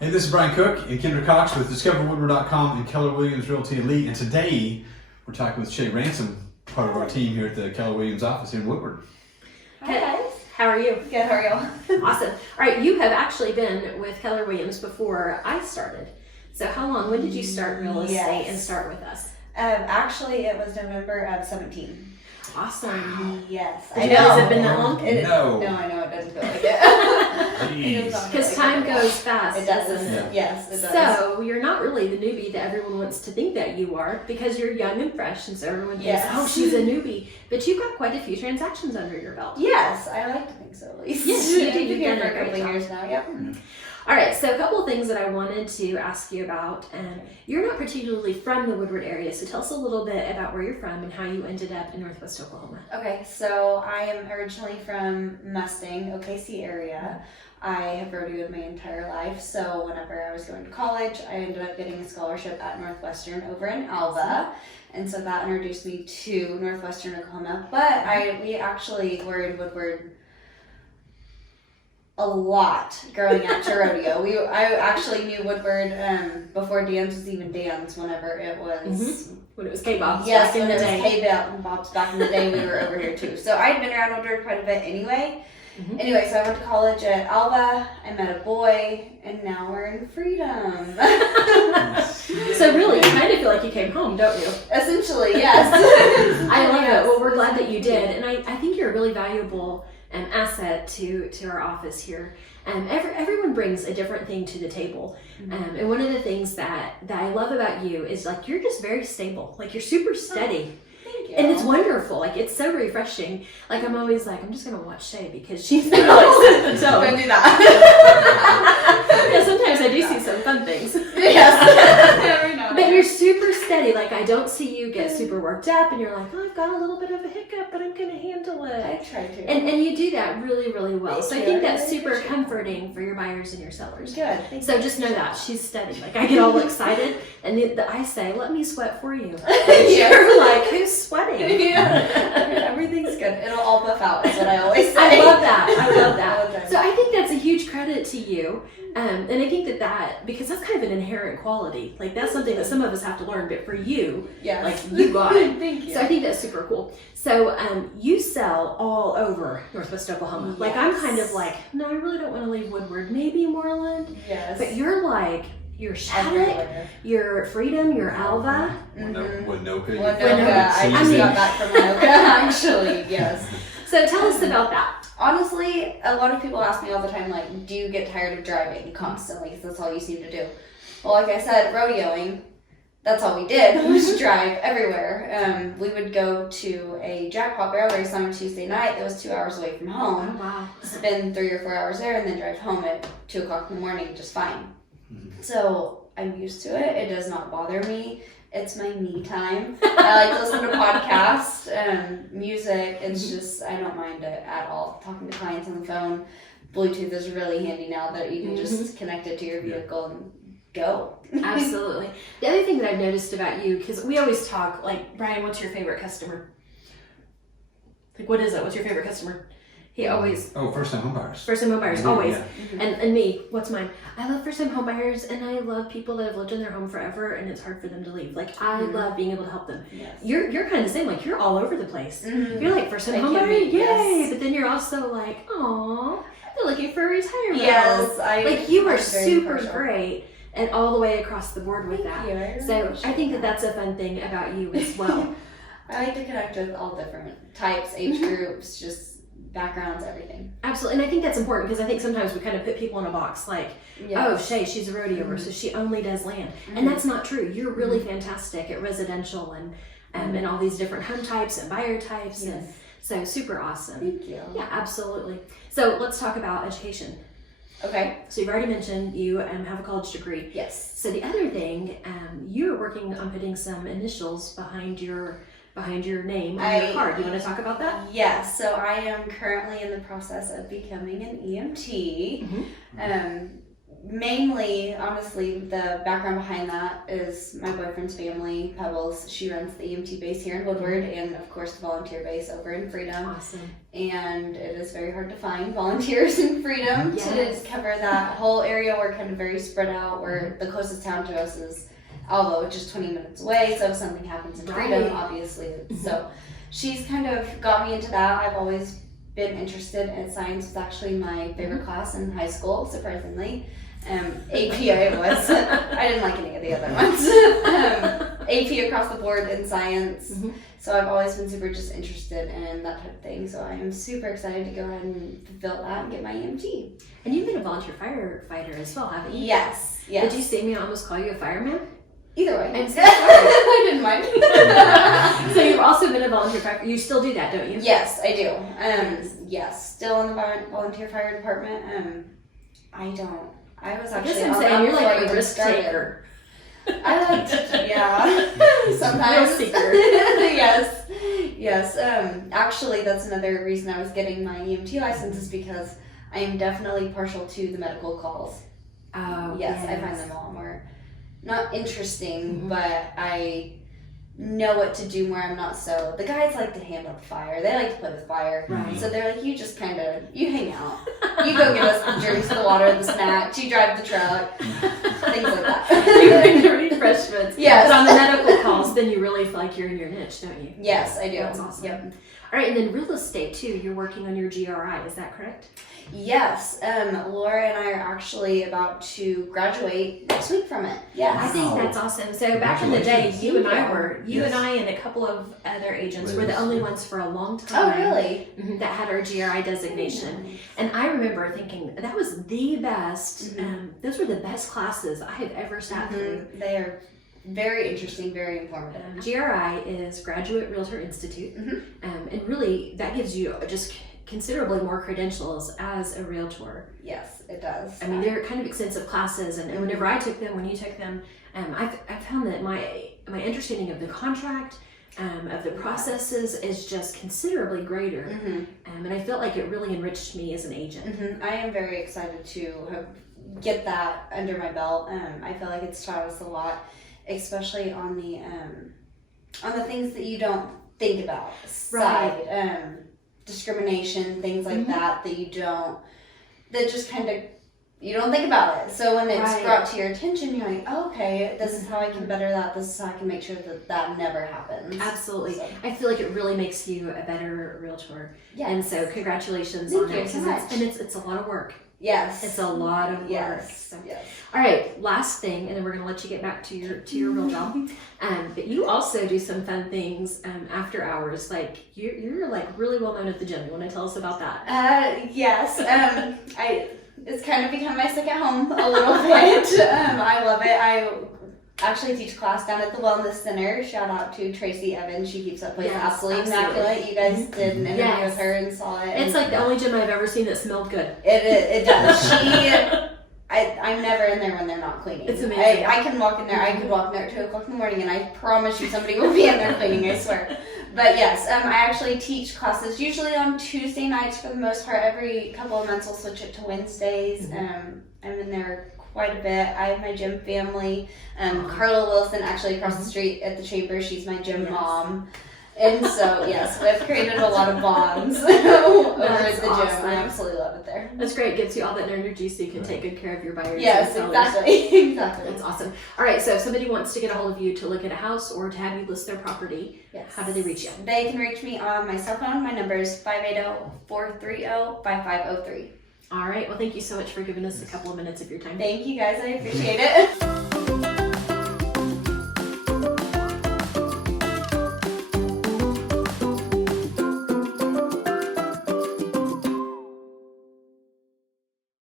Hey, this is Brian Cook and Kendra Cox with DiscoverWoodward.com and Keller Williams Realty Elite. And today we're talking with Shea Ransome, part of our team here at the Keller Williams office here in Woodward. Hi guys. How are you? Good, how are you? Awesome. All right, you have actually been with Keller Williams before I started. So when did you start real estate and start with us? Actually, it was November of 17. Awesome. Yes. I know. Has it been that long? No. No, I know it doesn't feel like it. Because time goes fast. It does. Doesn't it? Yes, it does. So you're not really the newbie that everyone wants to think that you are because you're young and fresh, and so everyone thinks, oh, she's a newbie. But you've got quite a few transactions under your belt. Yes, I like to think so at least. Yes, you do. You've been here You've for done a a couple great of years now. Yep. All right, so a couple of things that I wanted to ask you about. You're not particularly from the Woodward area, so tell us a little bit about where you're from and how you ended up in Northwest Oklahoma. Okay, so I am originally from Mustang, OKC area. I have rodeoed my entire life, so whenever I was going to college, I ended up getting a scholarship at Northwestern over in Alva, and so that introduced me to Northwestern Oklahoma. But we actually were in Woodward a lot growing up to rodeo. I actually knew Woodward before Dan's was even Dan's. Whenever it was when it was K-Bob's. Yes, back in the day. K-Bob's back in the day. We were over here too. So I'd been around Woodward quite a bit anyway. Anyway, so I went to college at Alva. I met a boy, and now we're in freedom. So really, you kind of feel like you came home, don't you? Essentially, yes. I love it. Well, we're glad that you did, and I think you're a really valuable asset to our office here. Everyone brings a different thing to the table, and one of the things that I love about you is like you're just very stable. Like you're super steady. Thank you. And it's wonderful. Like it's so refreshing. Like I'm always like, I'm just gonna watch Shea because she's gonna like set the tone. Don't do that. Yeah, sometimes I do see some fun things. Yes. Every now and But then. you're super steady. Like I don't see you get super worked up and you're like, oh, I've got a little bit of a hiccup, but I'm gonna handle it. I try to. And you do that really, really well. Thank so I you. think I that's really super appreciate comforting for your buyers and your sellers. Good. So just know that she's steady. Like I get all excited, and I say, "Let me sweat for you." Yeah. You're like, "Who's sweating?" Yeah. Everything's good. It'll all buff out. Is what I always say. I love that. I love All the that. time. So I think that's a huge credit to you, and I think that because that's kind of an inherent quality. Like that's something that some of us have to learn, but for you, Yes. like you got it. Thank you. So I think that's super cool. So you sell all over Northwest Oklahoma. Like I'm kind of like, no, I really don't want to leave Woodward. Maybe Moreland. Yes. But you're like, you're Shattuck, Everywhere. you're Freedom, you're Alva. Winoka. Winoka. I just got back from Winoka, actually, yes. So tell us about that. Honestly, a lot of people ask me all the time, like, do you get tired of driving constantly? Because that's all you seem to do. Well, like I said, rodeoing, that's all we did, was drive everywhere. We would go to a jackpot barrel race on a Tuesday night that was 2 hours away from home. Oh, wow. Spend 3 or 4 hours there and then drive home at 2 o'clock in the morning just fine. So I'm used to it. It does not bother me. It's my me time. I like to listen to podcasts, music. It's just, I don't mind it at all. Talking to clients on the phone. Bluetooth is really handy now that you can just connect it to your vehicle and go. Absolutely. The other thing that I've noticed about you, because we always talk, like, Brian, what's your favorite customer? Like, what is it? What's your favorite customer? He always... Oh, first-time homebuyers. First-time homebuyers, always. Yeah. And me, what's mine? I love first-time homebuyers, and I love people that have lived in their home forever, and it's hard for them to leave. Like, I love being able to help them. Yes. You're kind of the same. Like, you're all over the place. You're like, first-time Thank you. homebuyer? Yay! Yes. But then you're also like, aw, they're looking for retirement. Yes. Like, you are I'm very super partial. great and all the way across the board with Thank that. you. I really So I appreciate think that that's a fun thing about you as well. I like to connect with all different types, age groups, just backgrounds, everything. Absolutely. And I think that's important because I think sometimes we kind of put people in a box like, oh, Shea, she's a rodeoer, so she only does land. And that's not true. You're really fantastic at residential and all these different home types and buyer types. Yes. And so super awesome. Thank you. Yeah, absolutely. So let's talk about education. Okay. So you've already mentioned you have a college degree. Yes. So the other thing, you're working on putting some initials behind your name on your card. You want to talk about that? Yes. So I am currently in the process of becoming an EMT. mainly, honestly, the background behind that is my boyfriend's family, Pebbles. She runs the EMT base here in Woodward, and of course the volunteer base over in Freedom. Awesome. And it is very hard to find volunteers in Freedom to cover that whole area. We're kind of very spread out. Where the closest town to us is Alva, which is 20 minutes away. So if something happens in Freedom, obviously. So she's kind of got me into that. I've always been interested in science. Was actually my favorite class in high school, surprisingly. AP was. I didn't like any of the other ones. AP across the board in science. So I've always been super just interested in that type of thing. So I'm super excited to go ahead and fulfill that and get my EMT. And you've been a volunteer firefighter as well, haven't you? Yes. Did you see me almost call you a fireman? Either way. I'm so sorry. I didn't mind. So you've also been a volunteer firefighter. You still do that, don't you? Yes, I do. Yes, still in the volunteer fire department. I was actually. I guess I'm saying you're like a risk taker. I like to, yeah. Sometimes. Real seeker. Yes. Actually, that's another reason I was getting my EMT license is because I am definitely partial to the medical calls. Oh, yes. I find them a lot more, not interesting, but I know what to do where I'm not so. The guys like to handle the fire. They like to play with fire. Right. So they're like, you just kind of, you hang out. You go get us the drinks, the water, the snacks. You drive the truck. Things like that. You bring the refreshments. Yes. But on the medical calls, then you really feel like you're in your niche, don't you? Yes, I do. That's awesome. Yep. All right, and then real estate too. You're working on your GRI. Is that correct? Yes, Laura and I are actually about to graduate next week from it. Yes. I think that's awesome. So back in the day, you and I and a couple of other agents were the only ones for a long time. Oh, really? That had our GRI designation. And I remember thinking that was the best. Those were the best classes I have ever sat through. They are very interesting, very informative. GRI is Graduate Realtor Institute, and really that gives you just considerably more credentials as a realtor. Yes, it does. I mean, they're kind of extensive classes, and whenever I took them, when you took them, I found that my understanding of the contract, of the processes is just considerably greater, and I felt like it really enriched me as an agent. I am very excited to get that under my belt. I feel like it's taught us a lot, especially on the things that you don't think about side. Discrimination, things like that you don't think about it. So when it's brought to your attention, you're like, oh, okay, this is how I can better that. This is how I can make sure that never happens. Absolutely. So. I feel like it really makes you a better realtor. Yes. And so congratulations on that. Thank you so much. And it's a lot of work. Yes. It's a lot of work. Yes. So. Yes. All right, last thing, and then we're going to let you get back to your real job. But you also do some fun things after hours. Like you're like really well known at the gym. You want to tell us about that? Yes. It's kind of become my second home a little bit. I love it. I actually teach class down at the Wellness Center. Shout out to Tracy Evans. She keeps that place absolutely immaculate. You guys did an interview with her and saw it. It's like the only gym I've ever seen that smelled good. It does. I'm never in there when they're not cleaning. It's amazing. I can walk in there. I could walk in there at 2 o'clock in the morning, and I promise you somebody will be in there cleaning, I swear. But yes, I actually teach classes usually on Tuesday nights for the most part. Every couple of months I'll switch it to Wednesdays. I'm in there quite a bit. I have my gym family. Carla Wilson, actually across the street at the chamber, she's my gym mom. And so, yes, we've created a lot of bonds over at the gym. I absolutely love it there. That's great. It gives you all that energy so you can take good care of your buyers. Yes, exactly. That's awesome. All right, so if somebody wants to get a hold of you to look at a house or to have you list their property, how do they reach you? They can reach me on my cell phone. My number is 580-430-5503. All right. Well, thank you so much for giving us a couple of minutes of your time. Thank you, guys. I appreciate it.